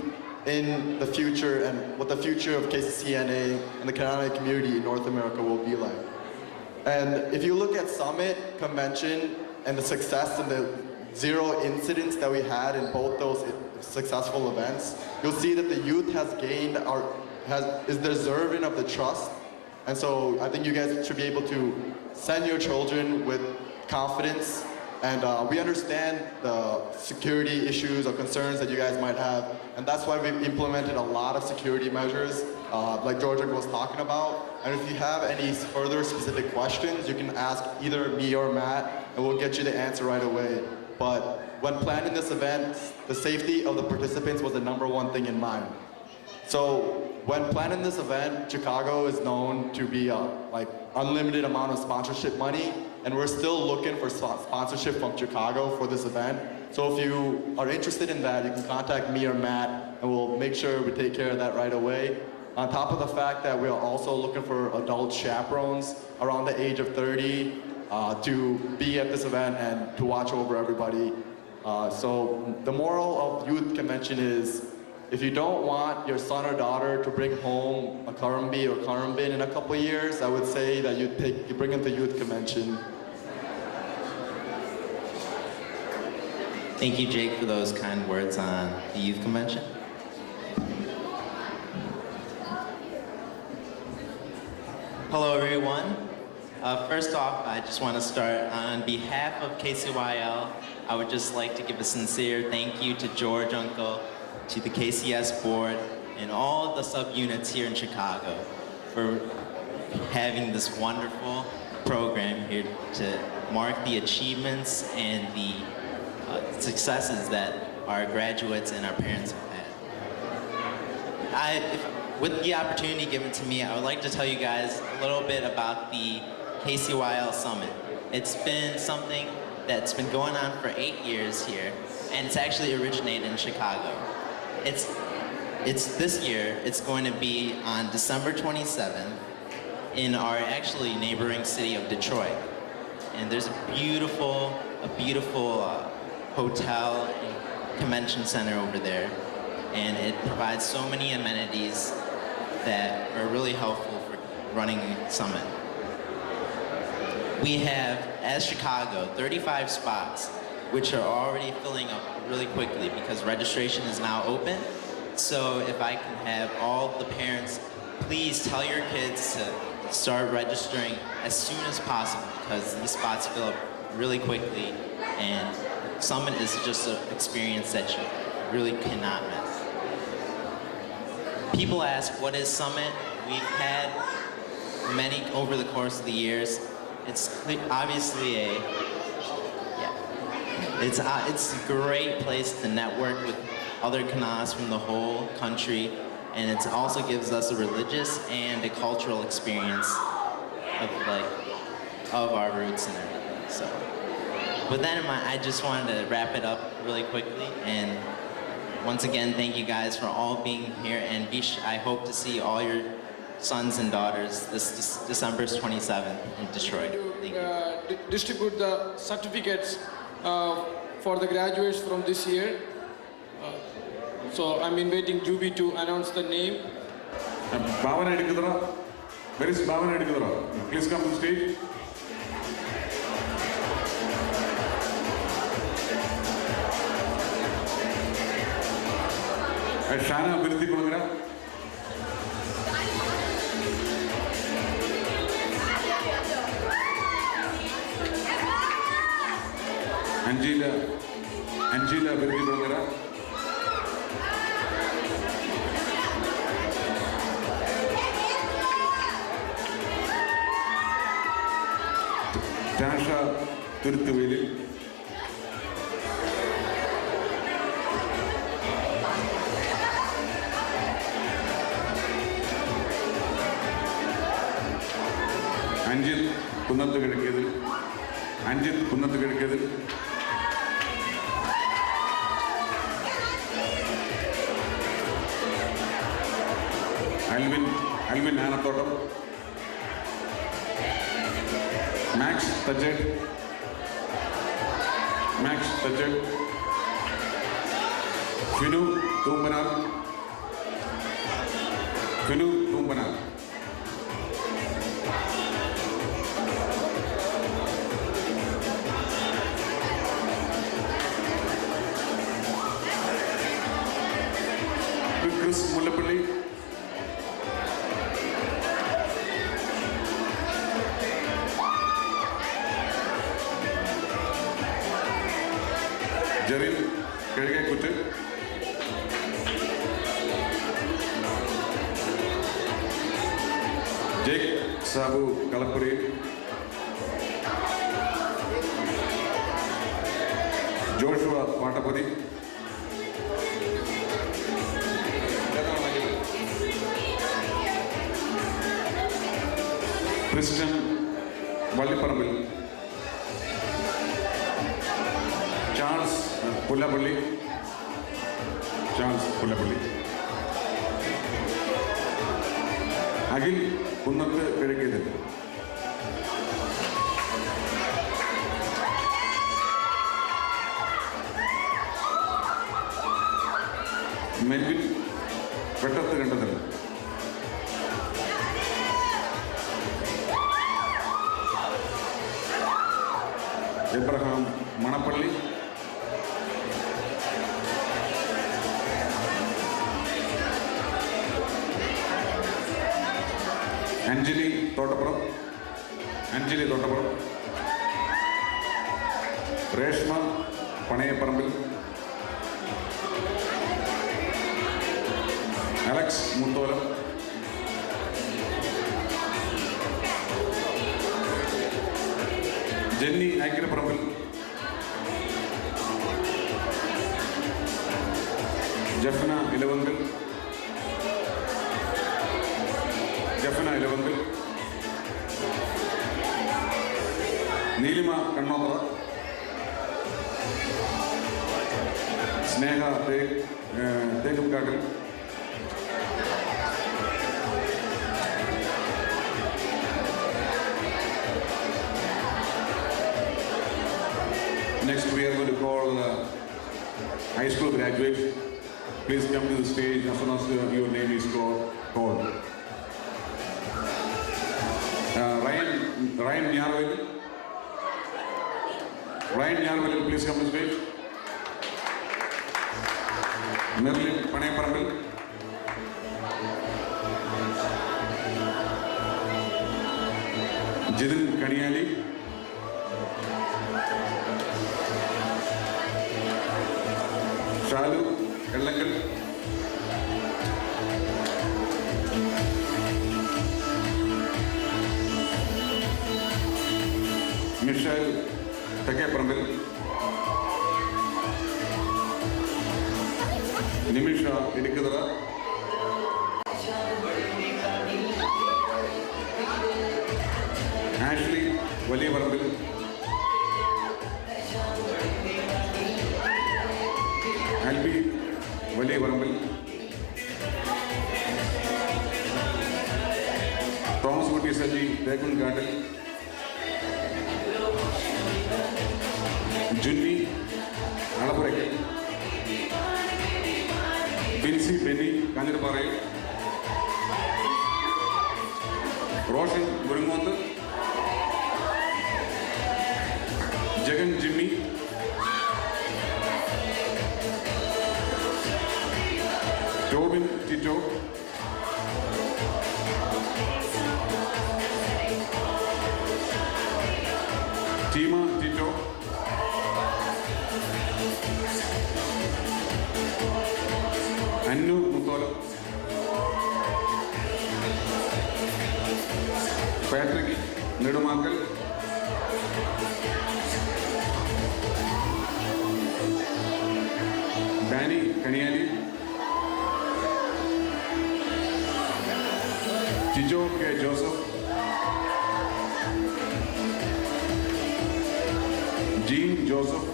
in the future and what the future of KCCNA and the Canadian community in North America will be like. And if you look at Summit, Convention, and the success and the 0 incidents that we had in both those successful events, you'll see that the youth is deserving of the trust. And so I think you guys should be able to send your children with confidence. And we understand the security issues or concerns that you guys might have. And that's why we've implemented a lot of security measures, like Georgia was talking about. And if you have any further specific questions, you can ask either me or Matt, and we'll get you the answer right away. But when planning this event, the safety of the participants was the #1 thing in mind. So when planning this event, Chicago is known to be like unlimited amount of sponsorship money, and we're still looking for sponsorship from Chicago for this event. So if you are interested in that, you can contact me or Matt, and we'll make sure we take care of that right away. On top of the fact that we are also looking for adult chaperones around the age of 30 to be at this event and to watch over everybody. So the moral of Youth Convention is, if you don't want your son or daughter to bring home a Karumbi or Karumbin in a couple of years, I would say that you bring them to Youth Convention. Thank you, Jake, for those kind words on the Youth Convention. Hello, everyone. First off, I just want to start on behalf of KCYL. I would just like to give a sincere thank you to George Uncle, to the KCS board, and all the subunits here in Chicago for having this wonderful program here to mark the achievements and the successes that our graduates and our parents have had. With the opportunity given to me, I would like to tell you guys a little bit about the KCYL Summit. It's been something that's been going on for 8 years here, and it's actually originated in Chicago. It's this year, it's going to be on December 27th in our actually neighboring city of Detroit. And there's a beautiful hotel and convention center over there. And it provides so many amenities that are really helpful for running a summit. We have, as Chicago, 35 spots, which are already filling up really quickly because registration is now open. So if I can have all the parents, please tell your kids to start registering as soon as possible because these spots fill up really quickly, and Summit is just an experience that you really cannot miss. People ask, what is Summit? We've had many over the course of the years. It's obviously it's a great place to network with other Kanas from the whole country, and it also gives us a religious and a cultural experience of our roots and everything. So, with that in mind, I just wanted to wrap it up really quickly, and once again, thank you guys for all being here, and I hope to see all your sons and daughters this December 27th in Detroit. Thank you. Distribute the certificates for the graduates from this year. So I'm inviting Juby to announce the name. Bhavana Edikudra. Where is Bhavana Edikudra? Please come to the stage. Shana Birthi Kulagara. Angela Birthi Kulagara. Tasha Tirthuveli. Anjit Punnathu Kedil. Alvin Anathotam. Max Tajed. Finu Thoombanal. Finu Thoombanal. Chris Mullappally. Jerin Kizhakkekuttu. Jake Sabu Kalappuri. Joshua Pattappathi. Christian Vallipparambil. Charles Pullappally. Charles Pullappally. Akhil Kunnath Kizhakkethil. Melvin Vettath Kandathil. Abraham Manappally. Anjali Thottappuram. Anjali Thottappuram. Reshma Panayaparambil. Alex Mutholam. Jenny Aikkaraparambil. Jafna Elavankal. Jafna Elavankal. Neelima Kannothra. Sneha Thekkumkattil. Next, we are going to call high school graduates. Please come to the stage as soon as your name is called. Ryan Nyarwal. Ryan Nyarwal, please come to the stage. Merlin Panayaparampil. Jidin Kaniyali. Shalu Ellangal. Michelle Takaparampil. Nimisha Idikadara. Ashley Valiyaparampil. Albi Valiyaparampil. Thomas Mutti Saji Dagun Garden. Junni Alapurekal. Vinci Benny Kanjaraparai. Roshan Muringondu. Jagan Jimmy. Tobin Tito. Tima Tito. Annu Muthola. Patrick Nedumakal. Danny Kaniyali. Chijo K. Joseph. Jean Joseph.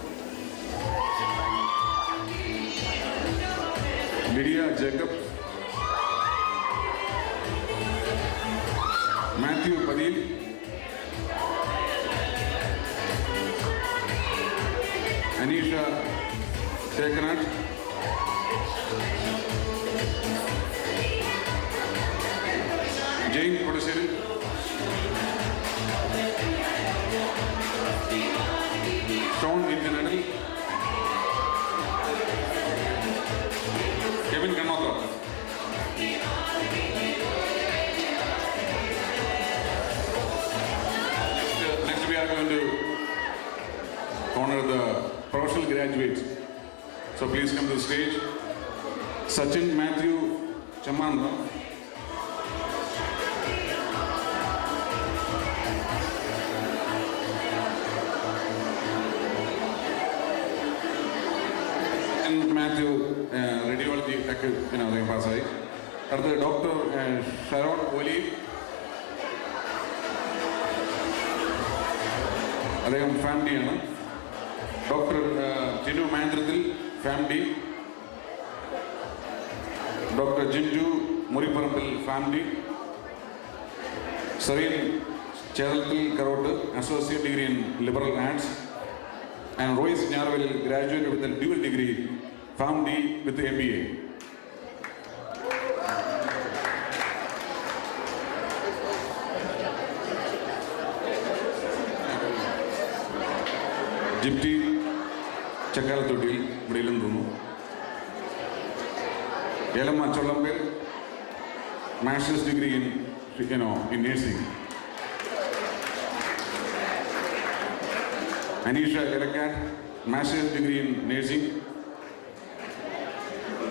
Lydia Jacob. Matthew Padil. Anisha Tekanat. Jane Kodaseri. Sean International. Kevin Kanota. Next we are going to honor the professional graduates. So please come to the stage. Sachin Matthew Chamanda. And Matthew, radiology, pass. അടുത്ത doctor Sharon Oli. അദ്ദേഹം ഫാമിലിയാണ്. Doctor Jinu Mandrathil family. Doctor Jinju Muripparambil family. Serene Cherthil Karott associate degree in liberal arts. And Royce Nyarvel graduated with a dual degree, family with MBA. Jipti Chakalatoti, Brilan Rumu. Yelama Cholambel, master's degree in nursing. Anisha Elakat, master's degree in nursing.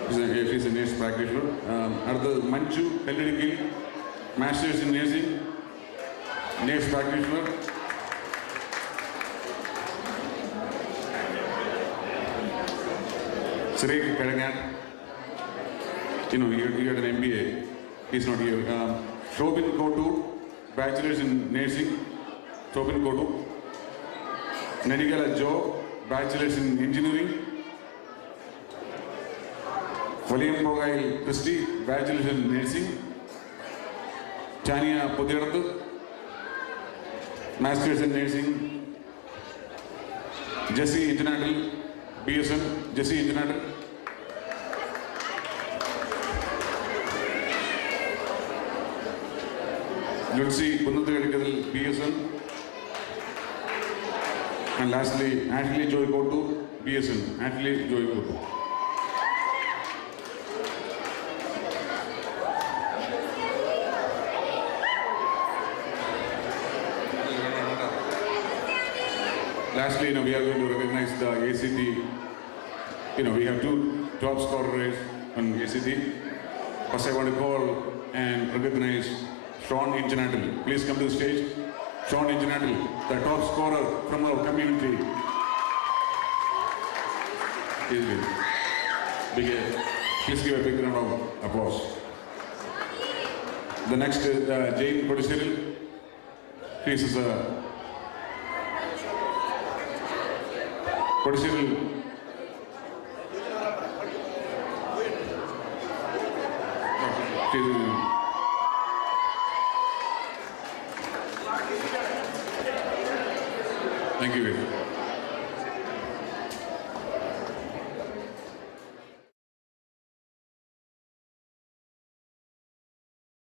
She's a nurse practitioner. Arda Manju Pellerikil, master's in nursing, nurse practitioner. Sri Kadagan, you had an MBA. He's not here. Shobin Kotu, bachelor's in nursing. Shobin Kotu. Nanigala Joe, bachelor's in engineering. William Bogai Christie, bachelor's in nursing. Tanya Pudiratu, master's in nursing. Jesse International, BSN, Jesse International. Jutsi Punathagadikadal, BSN. And lastly, Ashley Joy Kotu, BSN. Ashley Joy Kotu. Lastly, we are going to recognize the ACT. We have two top scorers on ACT. First, I want to call and recognize Sean International. Please come to the stage. Sean International, the top scorer from our community. Please give a big round of applause. The next is Jane Kodaseri. He is a Kodaseri. Thank you.